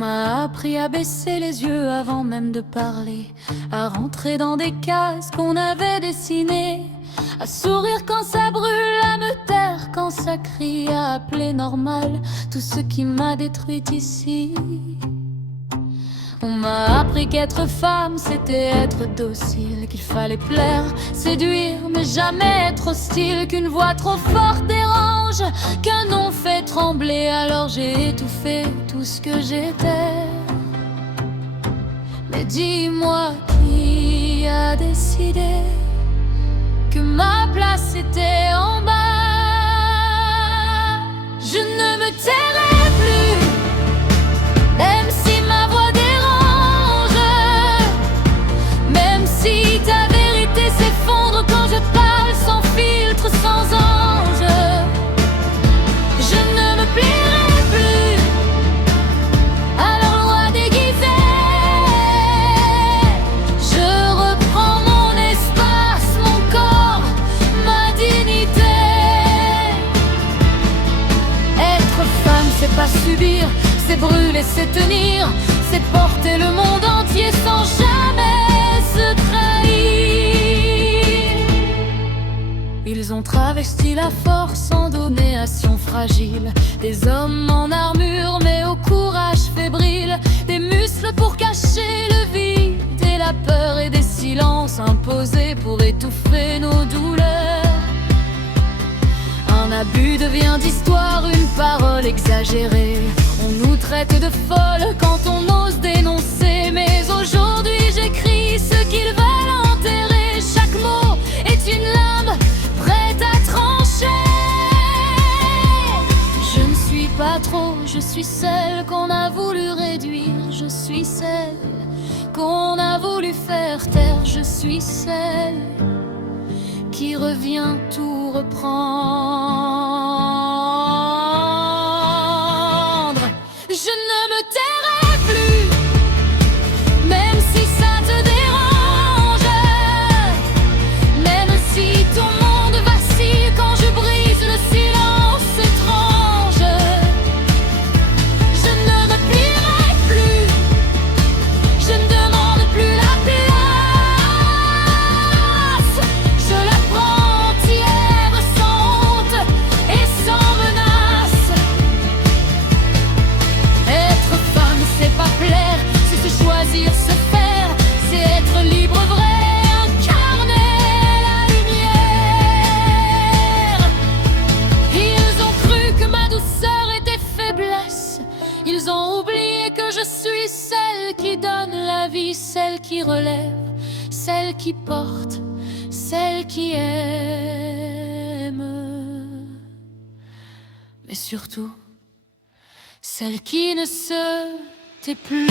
m'a appris à baisser les yeux avant même de parler, à rentrer dans des cases qu'on avait dessinées, à sourire quand ça brûle, à me taire quand ça crie, à appeler normal tout ce qui m'a détruite ici. On m'a appris qu'être femme, c'était être docile, qu'il fallait plaire, séduire, mais jamais être hostile, qu'une voix trop forte dérange, qu'un nom fait trembler. Alors j'ai étouffé tout ce que j'étais. Mais dis-moi qui a décidé que ma place était en bas. Je ne me tairai plus, même si ma voix dérange, même si ta vérité s'effondre quand je parle sans filtre, sans ange. Je ne me plierai plus à leur loi déguisée. Je reprends mon espace, mon corps, ma dignité. Être femme, c'est pas subir, c'est brûler, c'est tenir, c'est porter le monde entier sans jamais se trahir. Ils ont travesti la force en domination fragile, des hommes en armure mais au courage fébrile, des muscles pour cacher le vide et la peur, et des silences imposés pour étouffer nos douleurs. Un abus devient d'histoire, une parole exagérée. On nous traite de folles quand on ose dénoncer. Mais aujourd'hui j'écris ce qu'ils veulent enterrer. Chaque mot est une lame prête à trancher. Je ne suis pas trop, je suis celle qu'on a voulu réduire. Je suis celle qu'on a voulu faire taire. Je suis celle qui revient tout reprendre. Je ne me tairai plus, même si ça te dérange, même si ton monde vacille quand je brise le silence étrange. Je ne me plierai plus, je ne demande plus la place. Je la prends entière, sans honte et sans menace. Être femme, c'est pas plaire, c'est se choisir, se faire, c'est être libre, vrai, incarner la lumière. Ils ont cru que ma douceur était faiblesse. Ils ont oublié que je suis celle qui donne la vie, celle qui relève, celle qui porte, celle qui aime, mais surtout celle qui ne se tait plus.